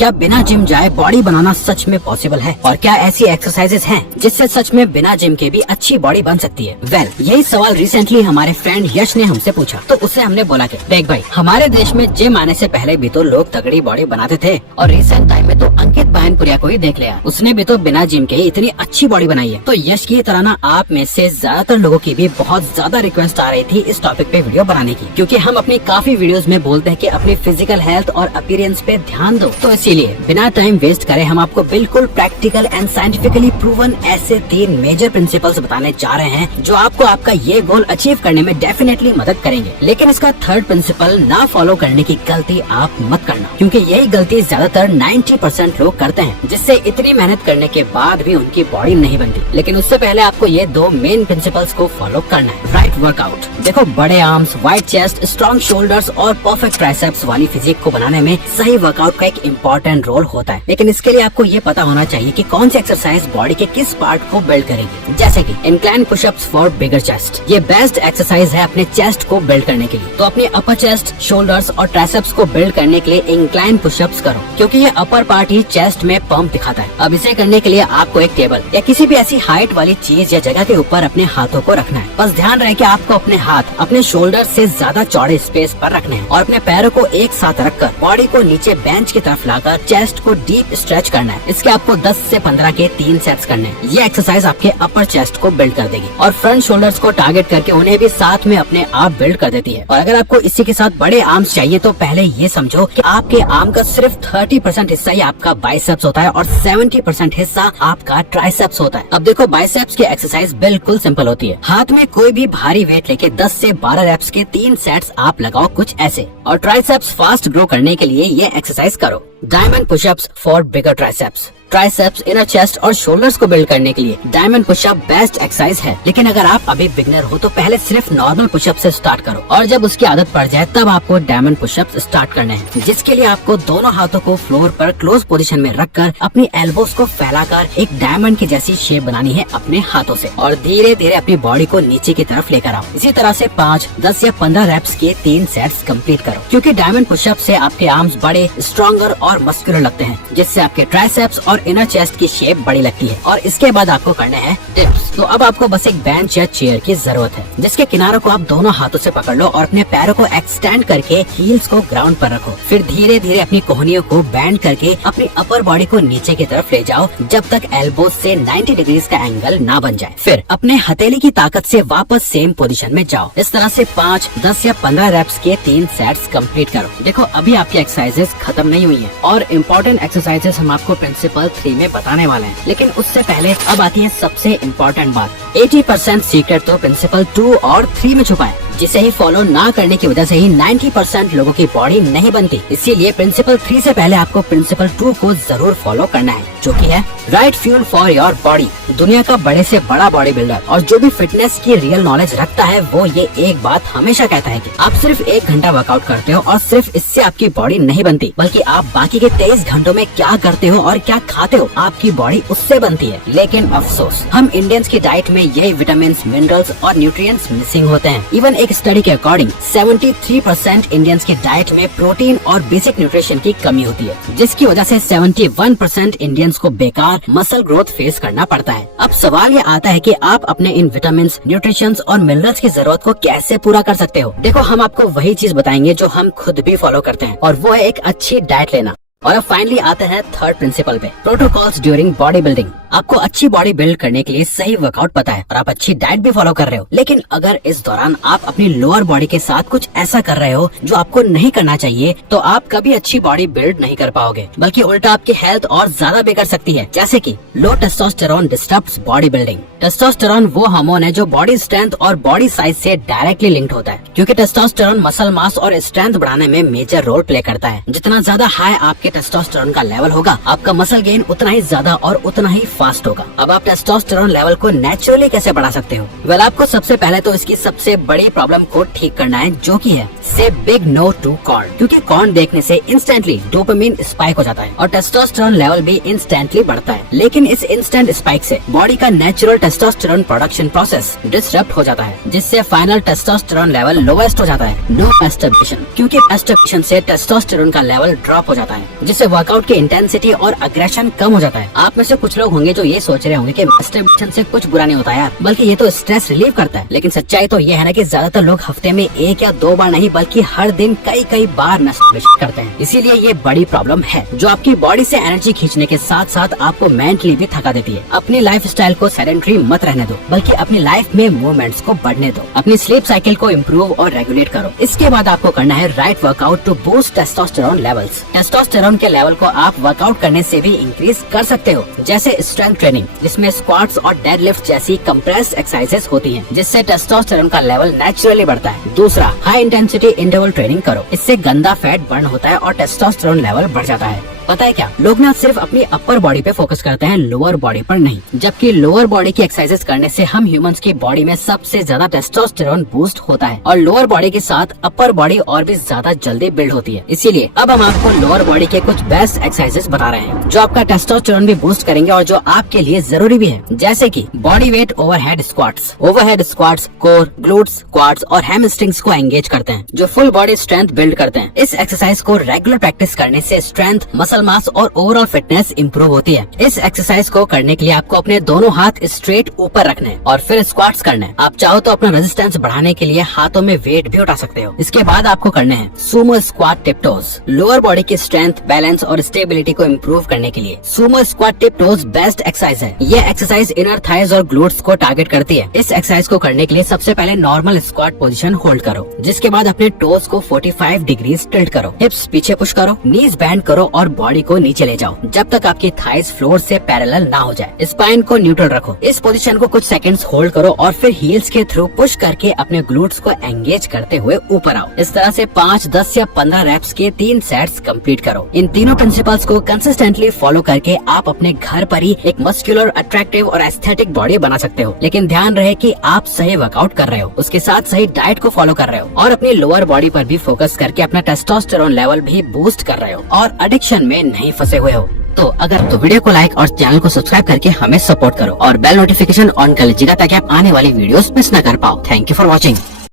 क्या बिना जिम जाए बॉडी बनाना सच में पॉसिबल है? और क्या ऐसी एक्सरसाइजेस हैं जिससे सच में बिना जिम के भी अच्छी बॉडी बन सकती है? यही सवाल रिसेंटली हमारे फ्रेंड यश ने हमसे पूछा, तो उससे हमने बोला कि देख भाई, हमारे देश में जिम आने से पहले भी तो लोग तगड़ी बॉडी बनाते थे, और रिसेंट टाइम में तो अंकित बायनपुरिया को ही देख लिया, उसने भी तो बिना जिम के इतनी अच्छी बॉडी बनाई है। तो यश की तरह ना आप में से ज्यादातर लोगों की भी बहुत ज्यादा रिक्वेस्ट आ रही थी इस टॉपिक पे वीडियो बनाने की, क्योंकि हम अपनी काफी वीडियोस में बोलते हैं कि अपनी फिजिकल हेल्थ और अपीयरेंस पे ध्यान दो। तो इसीलिए बिना टाइम वेस्ट करे हम आपको बिल्कुल प्रैक्टिकल एंड साइंटिफिकली प्रूवन ऐसे 3 मेजर प्रिंसिपल्स बताने जा रहे हैं जो आपको आपका ये गोल अचीव करने में डेफिनेटली मदद करेंगे। लेकिन इसका थर्ड प्रिंसिपल ना फॉलो करने की गलती आप मत करना, क्योंकि यही गलती ज्यादातर 90% लोग करते हैं, जिससे इतनी मेहनत करने के बाद भी उनकी बॉडी नहीं बनती। लेकिन उससे पहले आपको ये 2 मेन प्रिंसिपल्स को फॉलो करना है। Right workout. देखो, बड़े arms, wide chest, strong shoulders और परफेक्ट ट्राइसेप्स वाली फिजिक को बनाने में सही वर्कआउट का एक इम्पोर्टेंट रोल होता है। लेकिन इसके लिए आपको ये पता होना चाहिए कि कौन सी एक्सरसाइज बॉडी के किस पार्ट को बिल्ड करेगी। जैसे कि incline pushups for bigger chest, ये बेस्ट एक्सरसाइज है अपने चेस्ट को बिल्ड करने के लिए। तो अपने अपर चेस्ट, शोल्डर्स और ट्राइसेप्स को बिल्ड करने के लिए इंक्लाइन पुशअप्स करो, क्योंकि ये अपर पार्ट ही चेस्ट में पंप दिखाता है। अब इसे करने के लिए आपको एक टेबल या किसी भी ऐसी हाइट वाली चीज या जगह के ऊपर अपने हाथों को रखना है। बस ध्यान रहे कि आपको अपने हाथ अपने शोल्डर से ज्यादा चौड़े स्पेस पर रखने हैं और अपने पैरों को एक साथ रखकर बॉडी को नीचे बेंच की तरफ लाकर चेस्ट को डीप स्ट्रेच करना है। इसके आपको 10 से 15 के 3 सेट्स करने हैं। ये एक्सरसाइज आपके अपर चेस्ट को बिल्ड कर देगी और फ्रंट शोल्डर्स को टारगेट करके उन्हें भी साथ में अपने आप बिल्ड कर देती है। और अगर आपको इसी के साथ बड़े आर्म्स चाहिए तो पहले ये समझो कि आपके आर्म का सिर्फ 30% हिस्सा ही आपका बाइसेप्स होता है और 70% हिस्सा आपका ट्राइसेप्स होता है। अब देखो, बाइसेप्स की एक्सरसाइज बिल्कुल सिंपल होती है। हाथ में कोई भी भारी वेट लेके 10 से 12 रेप्स के 3 सेट्स आप लगाओ कुछ ऐसे। और ट्राइसेप्स फास्ट ग्रो करने के लिए ये एक्सरसाइज करो। Diamond pushups for bigger triceps. Triceps, inner chest और शोल्डर्स को बिल्ड करने के लिए डायमंड पुशअप बेस्ट एक्सरसाइज है। लेकिन अगर आप अभी बिगनर हो तो पहले सिर्फ नॉर्मल पुशअप से स्टार्ट करो, और जब उसकी आदत पड़ जाए तब आपको डायमंड पुशअप स्टार्ट करने हैं, जिसके लिए आपको दोनों हाथों को फ्लोर पर क्लोज पोजीशन में रखकर अपनी एल्बोस को फैलाकर एक डायमंड की जैसी शेप बनानी है अपने हाथों से, और धीरे धीरे अपनी बॉडी को नीचे की तरफ लेकर आओ। इसी तरह से 5, 10 या 15 रेप्स के 3 सेट्स कंप्लीट करो, क्योंकि डायमंड पुशअप से आपके आर्म्स बड़े, स्ट्रॉन्गर और मस्कुलर लगते हैं, जिससे आपके ट्राइसेप्स और इनर चेस्ट की शेप बड़ी लगती है। और इसके बाद आपको करने हैं डिप्स। तो अब आपको बस एक बेंच या चेयर की जरूरत है, जिसके किनारों को आप दोनों हाथों से पकड़ लो और अपने पैरों को एक्सटेंड करके हील्स को ग्राउंड पर रखो। फिर धीरे धीरे अपनी कोहनियों को बेंड करके अपनी अपर बॉडी को नीचे की तरफ ले जाओ, जब तक एल्बोज से 90 डिग्रीज का एंगल ना बन जाए। फिर अपने हथेली की ताकत से वापस सेम पोजीशन में जाओ। इस तरह से 5, 10 या 15 रेप्स के 3 सेट्स कंप्लीट करो। देखो, अभी आपकी एक्सरसाइजेस खत्म नहीं हुई है, और इम्पोर्टेंट एक्सरसाइजेस हम आपको प्रिंसिपल 3 में बताने वाले हैं। लेकिन उससे पहले अब आती है सबसे इम्पोर्टेंट बात। 80% सीक्रेट तो प्रिंसिपल 2 और 3 में छुपा है, जिसे ही फॉलो ना करने की वजह से ही 90% लोगों की बॉडी नहीं बनती। इसीलिए प्रिंसिपल 3 से पहले आपको प्रिंसिपल 2 को जरूर फॉलो करना है, जो कि है right fuel for your body. दुनिया का बड़े से बड़ा बॉडी बिल्डर और जो भी फिटनेस की रियल नॉलेज रखता है, वो ये एक बात हमेशा कहता है कि आप सिर्फ 1 घंटा वर्कआउट करते हो और सिर्फ इससे आपकी बॉडी नहीं बनती, बल्कि आप बाकी के 23 घंटों में क्या करते हो और क्या खाते हो, आपकी बॉडी उससे बनती है। लेकिन अफसोस, हम इंडियंस की डाइट में यही विटामिन, मिनरल्स और न्यूट्रिएंट्स मिसिंग होते हैं। इवन एक स्टडी के अकॉर्डिंग 73% इंडियंस की डाइट में प्रोटीन और बेसिक न्यूट्रिशन की कमी होती है, जिसकी वजह से 71% इंडियंस को बेकार मसल ग्रोथ फेस करना पड़ता है। अब सवाल ये आता है कि आप अपने इन विटामिन, न्यूट्रिशन और मिनरल्स की जरूरत को कैसे पूरा कर सकते हो। देखो, हम आपको वही चीज बताएंगे जो हम खुद भी फॉलो करते हैं, और वो है एक अच्छी डाइट लेना। और अब फाइनली आते हैं थर्ड प्रिंसिपल पे, प्रोटोकॉल्स ड्यूरिंग बॉडी बिल्डिंग। आपको अच्छी बॉडी बिल्ड करने के लिए सही वर्कआउट पता है और आप अच्छी डाइट भी फॉलो कर रहे हो, लेकिन अगर इस दौरान आप अपनी लोअर बॉडी के साथ कुछ ऐसा कर रहे हो जो आपको नहीं करना चाहिए, तो आप कभी अच्छी बॉडी बिल्ड नहीं कर पाओगे, बल्कि उल्टा आपकी हेल्थ और ज्यादा बिगड़ सकती है। जैसे कि low testosterone disturbs body building. Testosterone वो हार्मोन है जो बॉडी स्ट्रेंथ और बॉडी साइज से डायरेक्टली लिंक्ड होता है, क्योंकि टेस्टोस्टेरोन मसल मास और स्ट्रेंथ बढ़ाने में मेजर रोल प्ले करता है। जितना ज्यादा हाई आपके टेस्टोस्टेरोन का लेवल होगा, आपका मसल गेन उतना ही ज्यादा और उतना ही फास्ट होगा। अब आप टेस्टोस्टेरोन लेवल को नेचुरली कैसे बढ़ा सकते हो? आपको सबसे पहले तो इसकी सबसे बड़ी प्रॉब्लम को ठीक करना है, जो कि है से बिग नो टू कॉर्न, क्योंकि कॉर्न देखने से इंस्टेंटली डोपामिन स्पाइक हो जाता है और टेस्टोस्टेरोन लेवल भी इंस्टेंटली बढ़ता है। लेकिन इस इंस्टेंट स्पाइक से बॉडी का natural testosterone production process disturb हो जाता है, जिससे फाइनल टेस्टोस्टेरोन लेवल लोवेस्ट हो जाता है। नो मैस्टरबेशन, क्योंकि मैस्टरबेशन से टेस्टोस्टेरोन का लेवल ड्रॉप हो जाता है, जिससे वर्कआउट की इंटेंसिटी और अग्रेशन कम हो जाता है। आप में से कुछ लोग होंगे जो ये सोच रहे होंगे कि मैस्टरबेशन से कुछ बुरा नहीं होता यार, बल्कि ये तो स्ट्रेस रिलीव करता है। लेकिन सच्चाई तो ये है ना कि ज्यादातर लोग हफ्ते में 1 या 2 बार नहीं बल्कि हर दिन कई बार मैस्टरबेशन करते हैं। इसीलिए ये बड़ी प्रॉब्लम है जो आपकी बॉडी से एनर्जी खींचने के साथ साथ आपको मेंटली भी थका देती है। अपनी लाइफस्टाइल को सेडेंटरी मत रहने दो, बल्कि अपनी लाइफ में मूवमेंट्स को बढ़ने दो। अपनी स्लीप साइकिल को इम्प्रूव और रेगुलेट करो। इसके बाद आपको करना है right workout to boost testosterone levels. Testosterone के लेवल को आप वर्कआउट करने से भी इंक्रीज कर सकते हो, जैसे स्ट्रेंथ ट्रेनिंग, जिसमें स्क्वाट्स और डेडलिफ्ट जैसी कंप्रेस्ड एक्सरसाइजेस होती हैं, जिससे टेस्टोस्टेरोन का लेवल नेचुरली बढ़ता है। दूसरा, हाई इंटेंसिटी इंटरवल ट्रेनिंग करो। इससे गंदा फैट बर्न होता है और टेस्टोस्टेरोन लेवल बढ़ जाता है। पता है क्या, लोग ना सिर्फ अपनी अपर बॉडी पे फोकस करते हैं, लोअर बॉडी पर नहीं। जबकि लोअर बॉडी की एक्सरसाइजेस करने से हम ह्यूमंस की बॉडी में सबसे ज्यादा टेस्टोस्टेरोन बूस्ट होता है और लोअर बॉडी के साथ अपर बॉडी और भी ज्यादा जल्दी बिल्ड होती है। इसीलिए अब हम आपको लोअर बॉडी के कुछ बेस्ट एक्सरसाइजेस बता रहे हैं जो आपका टेस्टोस्टेरोन भी बूस्ट करेंगे और जो आपके लिए जरूरी भी है, जैसे की body weight overhead squats. Overhead squats core, glutes, quads और हैमस्ट्रिंग्स को एंगेज करते हैं, जो फुल बॉडी स्ट्रेंथ बिल्ड करते हैं। इस एक्सरसाइज को रेगुलर प्रैक्टिस करने से स्ट्रेंथ, मसल मास और ओवरऑल फिटनेस इंप्रूव होती है। इस एक्सरसाइज को करने के लिए आपको अपने दोनों हाथ स्ट्रेट ऊपर रखने हैं और फिर स्क्वाट्स करने हैं। आप चाहो तो अपना रेजिस्टेंस बढ़ाने के लिए हाथों में वेट भी उठा सकते हो। इसके बाद आपको करने हैं सुमो स्क्वाट टिपटोज। लोअर बॉडी की स्ट्रेंथ, बैलेंस और स्टेबिलिटी को इम्प्रूव करने के लिए सुमो स्क्वाट टिपटोज बेस्ट एक्सरसाइज है। ये एक्सरसाइज इनर थाइज और ग्लूट्स को टारगेट करती है। इस एक्सरसाइज को करने के लिए सबसे पहले नॉर्मल स्क्वाट पोजीशन होल्ड करो, जिसके बाद अपने टोज को 45 डिग्रीज टिल्ट करो, हिप्स पीछे पुश करो, नीज बैंड करो और बॉडी को नीचे ले जाओ जब तक आपकी थाइज फ्लोर से पैरेलल ना हो जाए। स्पाइन को न्यूट्रल रखो। इस पोजीशन को कुछ सेकंड्स होल्ड करो और फिर हील्स के थ्रू पुश करके अपने ग्लूट्स को एंगेज करते हुए ऊपर आओ। इस तरह से 5, 10 या 15 रेप्स के 3 सेट्स कंप्लीट करो। इन तीनों प्रिंसिपल्स को कंसिस्टेंटली फॉलो करके आप अपने घर पर ही एक मस्कुलर, अट्रैक्टिव और एस्थेटिक बॉडी बना सकते हो। लेकिन ध्यान रहे कि आप सही वर्कआउट कर रहे हो, उसके साथ सही डाइट को फॉलो कर रहे हो और अपनी लोअर बॉडी पर भी फोकस करके अपना टेस्टोस्टेरोन लेवल भी बूस्ट कर रहे हो और एडिक्शन में नहीं फंसे हुए हो। तो वीडियो को लाइक और चैनल को सब्सक्राइब करके हमें सपोर्ट करो और बेल नोटिफिकेशन ऑन कर लीजिएगा ताकि आप आने वाली वीडियोस मिस न कर पाओ। Thank you for watching.